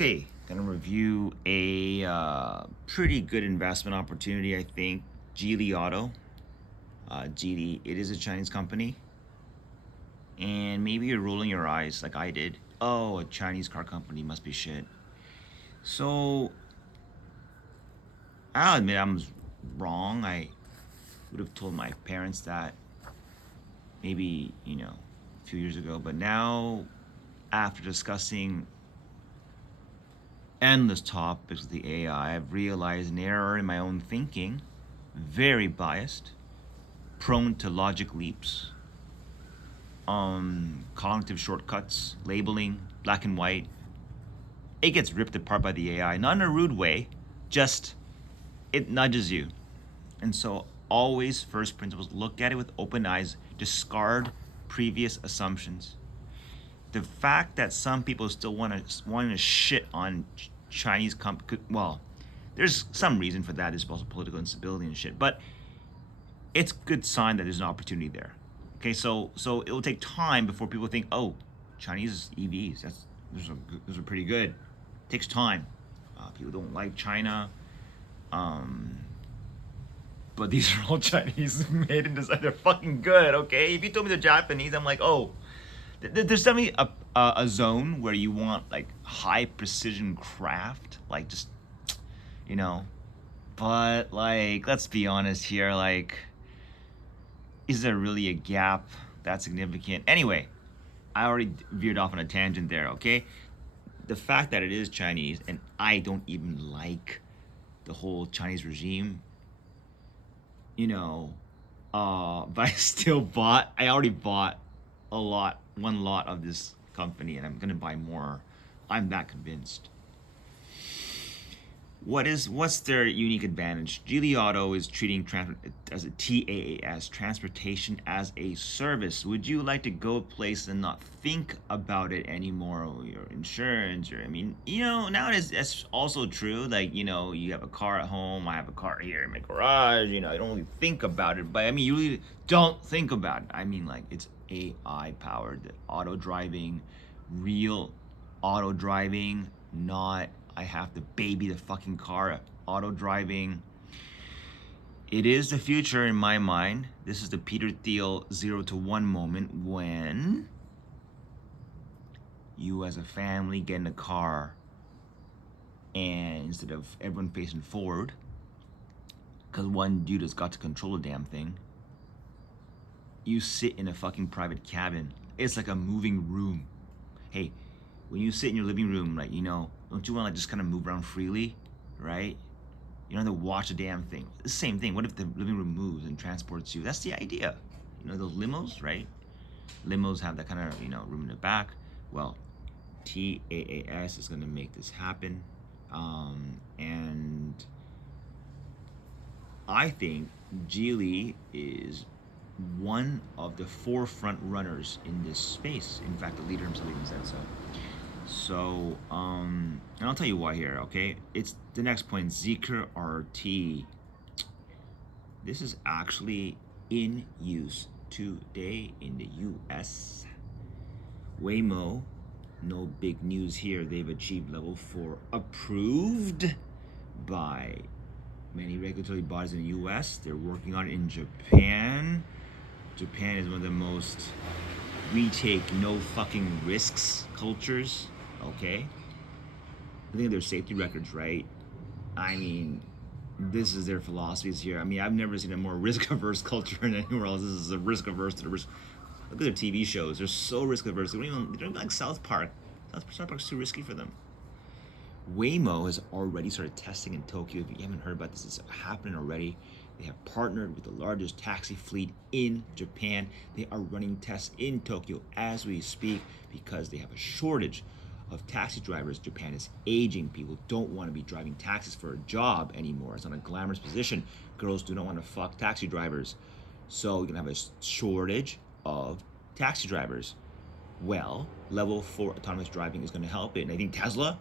Okay, gonna review a pretty good investment opportunity, I think. GEELY Auto. GEELY, it is a Chinese company. And maybe you're rolling your eyes like I did. Oh, a Chinese car company must be shit. So, I'll admit I was wrong. I would have told my parents that maybe, a few years ago. But now, after discussing endless topics of the AI, I've realized an error in my own thinking, very biased, prone to logic leaps, cognitive shortcuts, labeling, black and white. It gets ripped apart by the AI, not in a rude way, just it nudges you. And so, always first principles, look at it with open eyes, discard previous assumptions. The fact that some people still want to shit on Chinese well, there's some reason for that. There's also political instability and shit, but it's a good sign that there's an opportunity there. Okay, so it will take time before people think, oh, Chinese EVs, those are pretty good. It takes time. People don't like China, but these are all Chinese made and designed. They're fucking good. Okay, if you told me they're Japanese, I'm like, oh, there's definitely a zone where you want like high precision craft, like just you know. But like, let's be honest here, like, is there really a gap that significant? Anyway, I already veered off on a tangent there. Okay, the fact that it is Chinese and I don't even like the whole Chinese regime, but I already bought one lot of this company, and I'm gonna buy more. I'm that convinced. What's their unique advantage? Geely Auto is treating as a TaaS, transportation as a service. Would you like to go a place and not think about it anymore, or your insurance, or nowadays that's also true. Like, you have a car at home, I have a car here in my garage. I don't really think about it, but I mean, you really don't think about it. I mean, like, it's AI powered auto driving, real auto driving, not I have to baby the fucking car, auto driving. It is the future in my mind. This is the Peter Thiel 0 to 1 moment when you as a family get in a car and instead of everyone facing forward, because one dude has got to control the damn thing, you sit in a fucking private cabin. It's like a moving room. Hey, when you sit in your living room, like, don't you want to like just kind of move around freely, right? You don't have to watch a damn thing. It's the same thing. What if the living room moves and transports you? That's the idea. Those limos, right? Limos have that kind of, room in the back. Well, TaaS is going to make this happen. And I think Geely is one of the forefront runners in this space. In fact, the leader himself even said so. So, and I'll tell you why here, okay? It's the next point, Zeekr RT. This is actually in use today in the US. Waymo, no big news here. They've achieved level 4 approved by many regulatory bodies in the US. They're working on it in Japan. Japan is one of the most we take no fucking risks cultures, okay? I think their safety records, right? I mean, this is their philosophies here. I mean, I've never seen a more risk-averse culture than anywhere else. This is a risk-averse to the risk. Look at their TV shows. They're so risk-averse. They don't even like South Park. South Park's too risky for them. Waymo has already started testing in Tokyo. If you haven't heard about this, it's happening already. They have partnered with the largest taxi fleet in Japan. They are running tests in Tokyo as we speak because they have a shortage of taxi drivers. Japan is aging. People don't want to be driving taxis for a job anymore. It's not a glamorous position. Girls do not want to fuck taxi drivers. So you're going to have a shortage of taxi drivers. Well, level 4 autonomous driving is going to help it. And I think Tesla,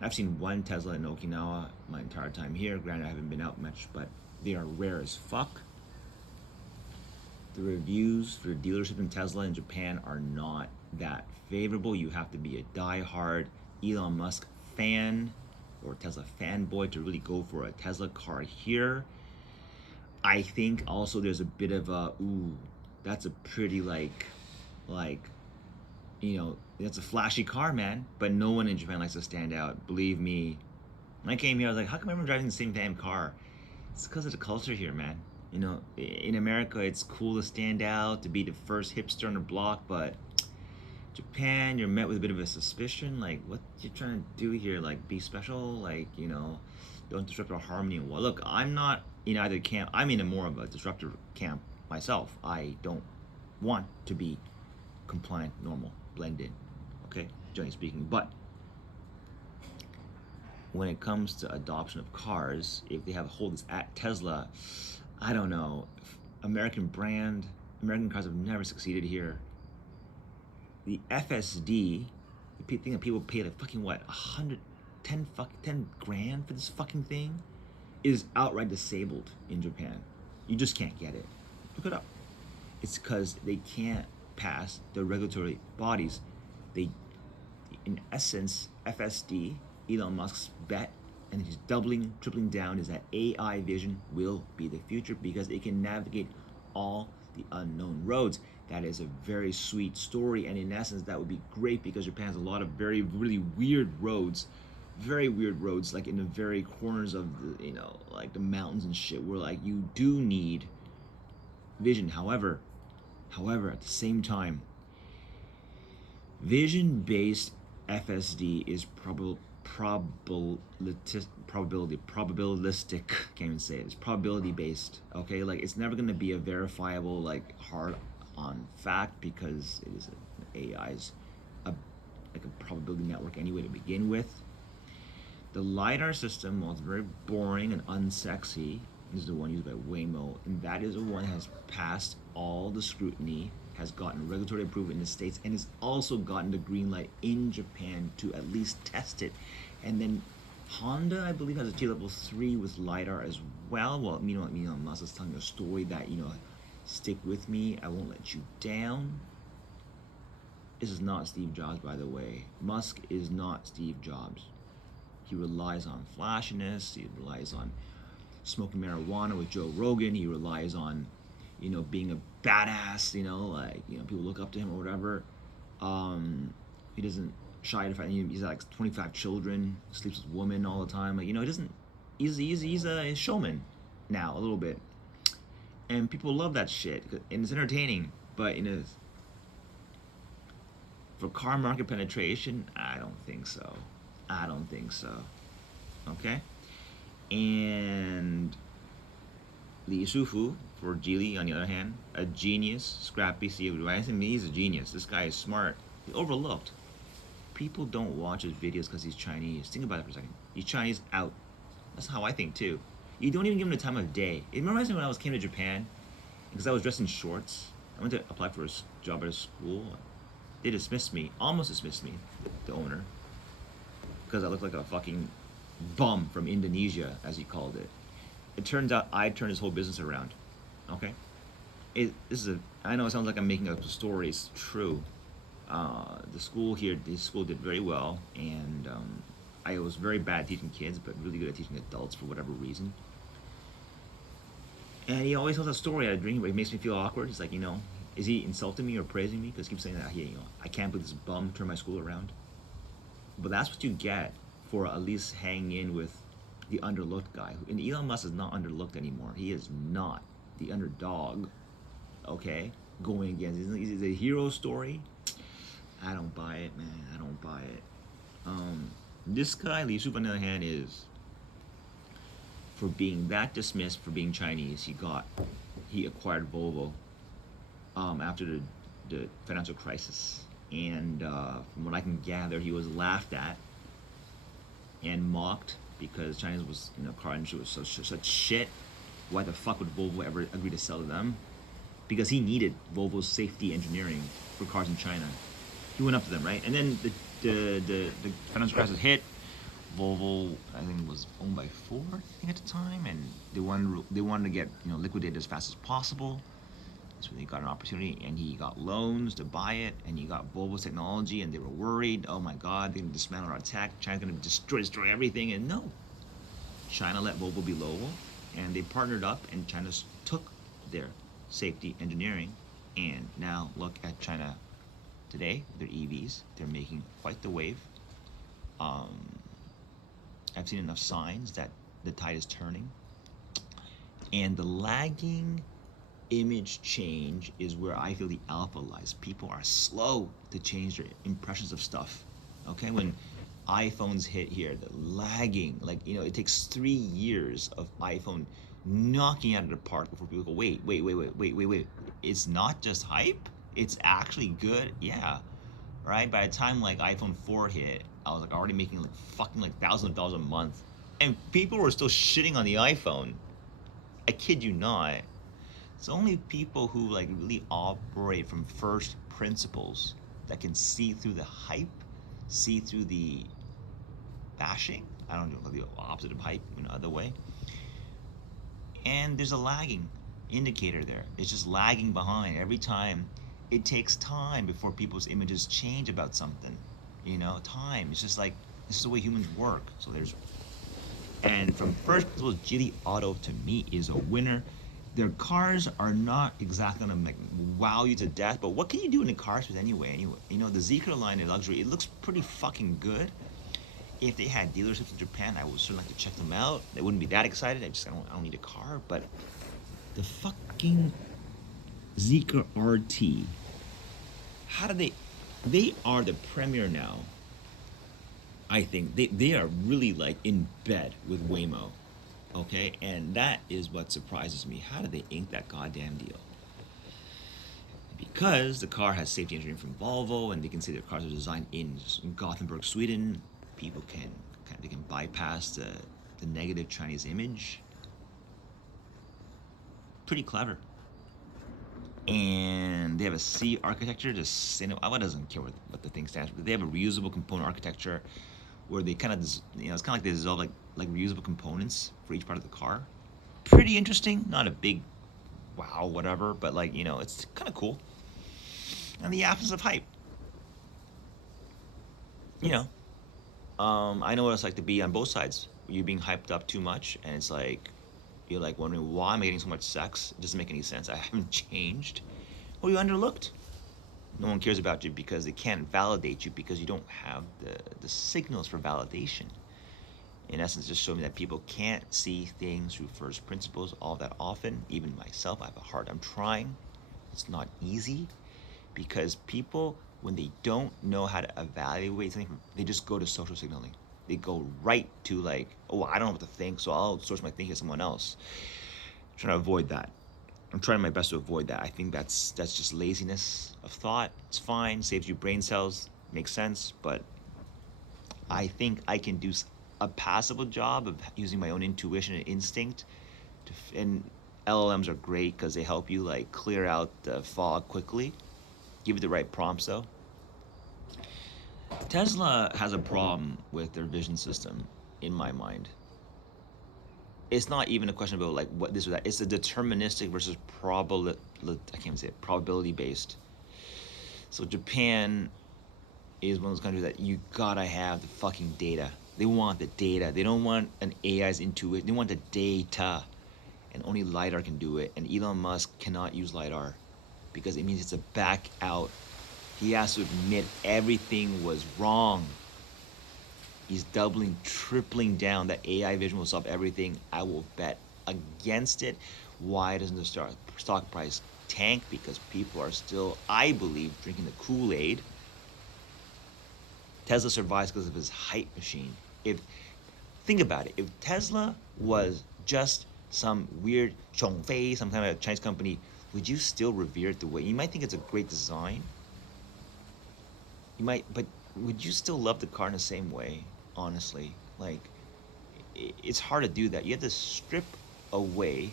I've seen one Tesla in Okinawa my entire time here. Granted, I haven't been out much, but they are rare as fuck. The reviews for the dealership in Tesla in Japan are not that favorable. You have to be a die-hard Elon Musk fan or Tesla fanboy to really go for a Tesla car here. I think also there's a bit of a, ooh, that's a pretty like, that's a flashy car, man. But no one in Japan likes to stand out. Believe me. When I came here, I was like, how come everyone driving the same damn car? It's because of the culture here, man. In America, it's cool to stand out, to be the first hipster on the block, but Japan, you're met with a bit of a suspicion, like, what you trying to do here? Like, be special? Like, don't disrupt our harmony. Well, look, I'm not in either camp. I'm in a more of a disruptor camp myself. I don't want to be compliant, normal, blend in, okay, generally speaking. But when it comes to adoption of cars, if they have holdings at Tesla, I don't know. American cars have never succeeded here. The FSD, the thing that people pay like fucking what, 10 grand for this fucking thing, is outright disabled in Japan. You just can't get it. Look it up. It's because they can't pass the regulatory bodies. In essence, FSD, Elon Musk's bet, and he's doubling, tripling down, is that AI vision will be the future because it can navigate all the unknown roads. That is a very sweet story, and in essence, that would be great because Japan has a lot of very, really weird roads, like in the very corners of the, like the mountains and shit, where like you do need vision. However, at the same time, vision-based FSD is probabilistic, can't even say it. It's probability based, okay? Like, it's never going to be a verifiable, like, hard on fact because it is AI's like a probability network anyway to begin with. The LiDAR system, while it's very boring and unsexy, is the one used by Waymo, and that is the one that has passed all the scrutiny, has gotten regulatory approval in the States, and has also gotten the green light in Japan to at least test it. And then Honda, I believe, has a T level 3 with LiDAR as well. Well, Elon Musk is telling a story that, stick with me, I won't let you down. This is not Steve Jobs, by the way. Musk is not Steve Jobs. He relies on flashiness, he relies on smoking marijuana with Joe Rogan, he relies on, being a badass, people look up to him or whatever. He doesn't shy to fight. He's like 25 children, sleeps with women all the time. Like, he doesn't. He's a showman now a little bit, and people love that shit, and it's entertaining. But for car market penetration, I don't think so. Okay, and Li Shufu for GEELY, on the other hand, a genius, scrappy CEO. I think he's a genius. This guy is smart. He's overlooked. People don't watch his videos because he's Chinese. Think about it for a second. He's Chinese out. That's how I think too. You don't even give him the time of day. It reminds me when I came to Japan, because I was dressed in shorts. I went to apply for a job at a school. They dismissed me, almost dismissed me, the owner, because I looked like a fucking bum from Indonesia, as he called it. It turns out I turned his whole business around. Okay, I know it sounds like I'm making up a story. It's true. This school did very well, and I was very bad at teaching kids, but really good at teaching adults for whatever reason. And he always tells a story at a drinking break. It makes me feel awkward. He's like, is he insulting me or praising me? Because he keeps saying that, I can't believe this bum turned my school around. But that's what you get for at least hanging in with the underlooked guy. And Elon Musk is not underlooked anymore. He is not the underdog, okay, going against. Is it a hero story? I don't buy it, man. I don't buy it. This guy, Li Shufu, on the other hand, is, for being that dismissed for being Chinese, he acquired Volvo after the financial crisis. And from what I can gather, he was laughed at and mocked because China was, car industry was such shit. Why the fuck would Volvo ever agree to sell to them? Because he needed Volvo's safety engineering for cars in China. He went up to them, right? And then the financial crisis hit. Volvo, I think, was owned by Ford, I think, at the time, and they wanted to get liquidated as fast as possible. So he got an opportunity, and he got loans to buy it, and he got Volvo's technology, and they were worried, oh my God, they're gonna dismantle our tech, China's gonna destroy everything, and no. China let Volvo be Volvo, and they partnered up, and China took their safety engineering, and now look at China today, their EVs, they're making quite the wave. I've seen enough signs that the tide is turning, and the lagging image change is where I feel the alpha lies. People are slow to change their impressions of stuff. Okay, when iPhones hit here, the lagging, like, it takes 3 years of iPhone knocking out of the park before people go, wait. It's not just hype. It's actually good. Yeah, right. By the time like iPhone 4 hit, I was like already making like fucking like thousands of dollars a month, and people were still shitting on the iPhone. I kid you not. It's only people who like really operate from first principles that can see through the hype, see through the bashing. I don't know, the opposite of hype in another way. And there's a lagging indicator there. It's just lagging behind every time. It takes time before people's images change about something. Time. It's just like this is the way humans work. So there's, and from first principles, GEELY Auto to me is a winner. Their cars are not exactly gonna like wow you to death, but what can you do in the car space anyway? The Zeekr line in luxury, it looks pretty fucking good. If they had dealerships in Japan, I would certainly like to check them out. They wouldn't be that excited. I don't need a car, but the fucking Zeekr RT, how do they are the premier now. I think they are really like in bed with Waymo. Okay, and that is what surprises me. How did they ink that goddamn deal? Because the car has safety engineering from Volvo, and they can say their cars are designed in Gothenburg, Sweden. People they can bypass the negative Chinese image. Pretty clever. And they have a C architecture. Just I doesn't care what the thing stands for. They have a reusable component architecture where they kind of it's kind of like they dissolve like reusable components for each part of the car. Pretty interesting. Not a big wow whatever, but like it's kind of cool. And the absence of hype. I know what it's like to be on both sides. You being hyped up too much, and it's like you're like wondering why am I getting so much sex? It doesn't make any sense. I haven't changed. Or you underlooked. No one cares about you because they can't validate you because you don't have the signals for validation. In essence, just showing me that people can't see things through first principles all that often. Even myself, I have a hard time trying. It's not easy because people, when they don't know how to evaluate something, they just go to social signaling. They go right to like, oh, I don't know what to think, so I'll source my thinking to someone else. I'm trying to avoid that. I'm trying my best to avoid that. I think that's just laziness of thought. It's fine, saves you brain cells, makes sense, but I think I can do a passable job of using my own intuition and instinct. And LLMs are great because they help you like clear out the fog quickly. Give it the right prompts though. Tesla has a problem with their vision system, in my mind. It's not even a question about like what this or that. It's a deterministic versus probability based. So Japan is one of those countries that you gotta have the fucking data. They want the data. They don't want an AI's intuition. They want the data, and only LiDAR can do it. And Elon Musk cannot use LiDAR because it means it's a back out. He has to admit everything was wrong. He's doubling, tripling down that AI vision will solve everything. I will bet against it. Why doesn't the stock price tank? Because people are still, I believe, drinking the Kool-Aid. Tesla survives because of his hype machine. Think about it, if Tesla was just some weird Chongfei, some kind of Chinese company, would you still revere it the way? You might think it's a great design. You might, but would you still love the car in the same way? Honestly, like, it's hard to do that. You have to strip away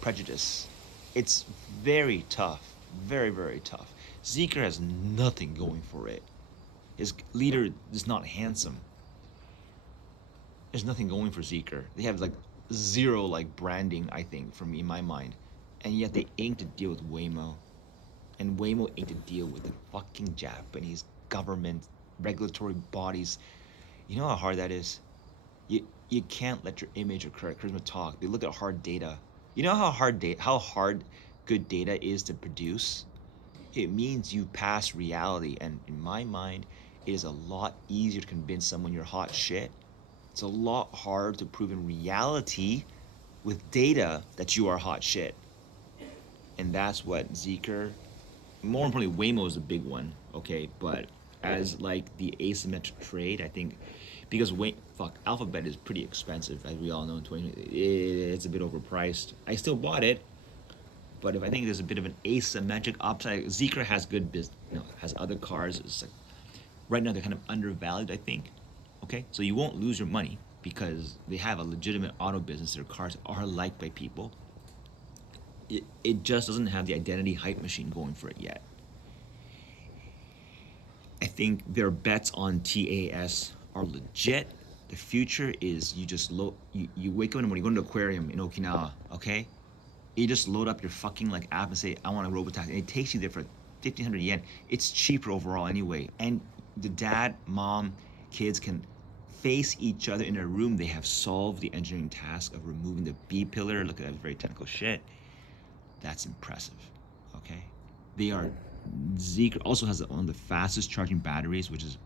prejudice. It's very tough, very, very tough. Zeekr has nothing going for it. His leader is not handsome. There's nothing going for Zeekr. They have like zero like branding, I think, from in my mind, and yet they aim to deal with Waymo. And Waymo ain't to deal with the fucking Japanese government, regulatory bodies. You know how hard that is? You can't let your image or charisma talk. They look at hard data. You know how hard good data is to produce? It means you pass reality, and in my mind, it is a lot easier to convince someone you're hot shit. It's a lot harder to prove in reality with data that you are hot shit. And that's what Zeekr, more importantly, Waymo is a big one, okay? But as like the asymmetric trade, I think because Alphabet is pretty expensive, as we all know. It's a bit overpriced. I still bought it, but if I think there's a bit of an asymmetric upside, Zeekr has good business, has other cars. It's like right now they're kind of undervalued, I think. Okay, so you won't lose your money because they have a legitimate auto business. Their cars are liked by people. It just doesn't have the identity hype machine going for it yet. I think their bets on TaaS are legit. The future is you wake up in the morning, you go to the aquarium in Okinawa, okay? You just load up your fucking like app and say, I want a robotaxi. And it takes you there for 1,500 yen. It's cheaper overall anyway. And the dad, mom, kids can face each other in a room. They have solved the engineering task of removing the B pillar. Look at that very technical shit. That's impressive, okay? They are, Zeekr also has one of the fastest charging batteries, which is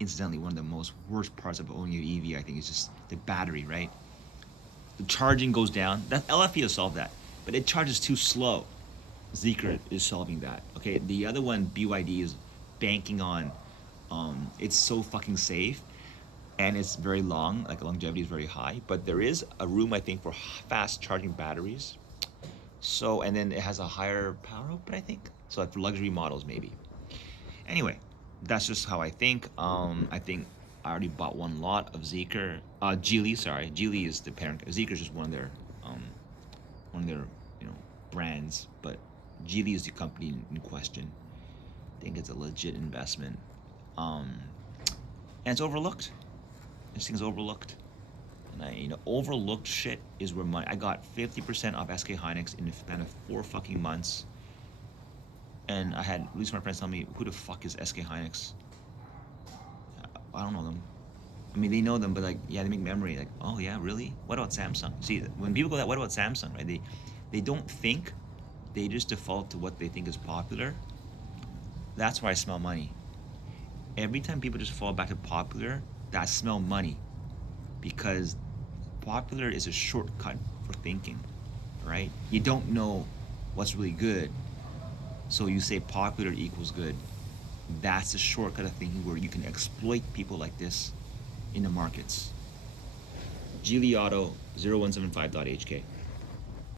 incidentally one of the most worst parts of owning an EV, I think, is just the battery, right? The charging goes down. That LFP has solved that, but it charges too slow. Zeekr is solving that. Okay, the other one, BYD, is banking on. It's so fucking safe, and it's very long. Like longevity is very high, but there is a room I think for fast charging batteries. So and then it has a higher power output, I think. So like for luxury models maybe. Anyway, that's just how I think. I think I already bought one lot of Zeekr. GEELY, sorry. GEELY is the parent. Zeekr is just um, one of their, you know, brands. But GEELY is the company in question. I think it's a legit investment. Um, and it's overlooked. This thing's overlooked. And overlooked shit is where I got 50% off SK Hynix in the span of 4 fucking months. And I had at least my friends tell me, who the fuck is SK Hynix? I don't know them. I mean, they know them, but like, yeah, they make memory. Like, oh yeah, really? What about Samsung? See, when people go that, what about Samsung? Right? They don't think. They just default to what they think is popular. That's where I smell money. Every time people just fall back to popular, that smell money, because popular is a shortcut for thinking, right? You don't know what's really good, so you say popular equals good. That's a shortcut of thinking where you can exploit people like this in the markets. GEELY Auto 0175.hk.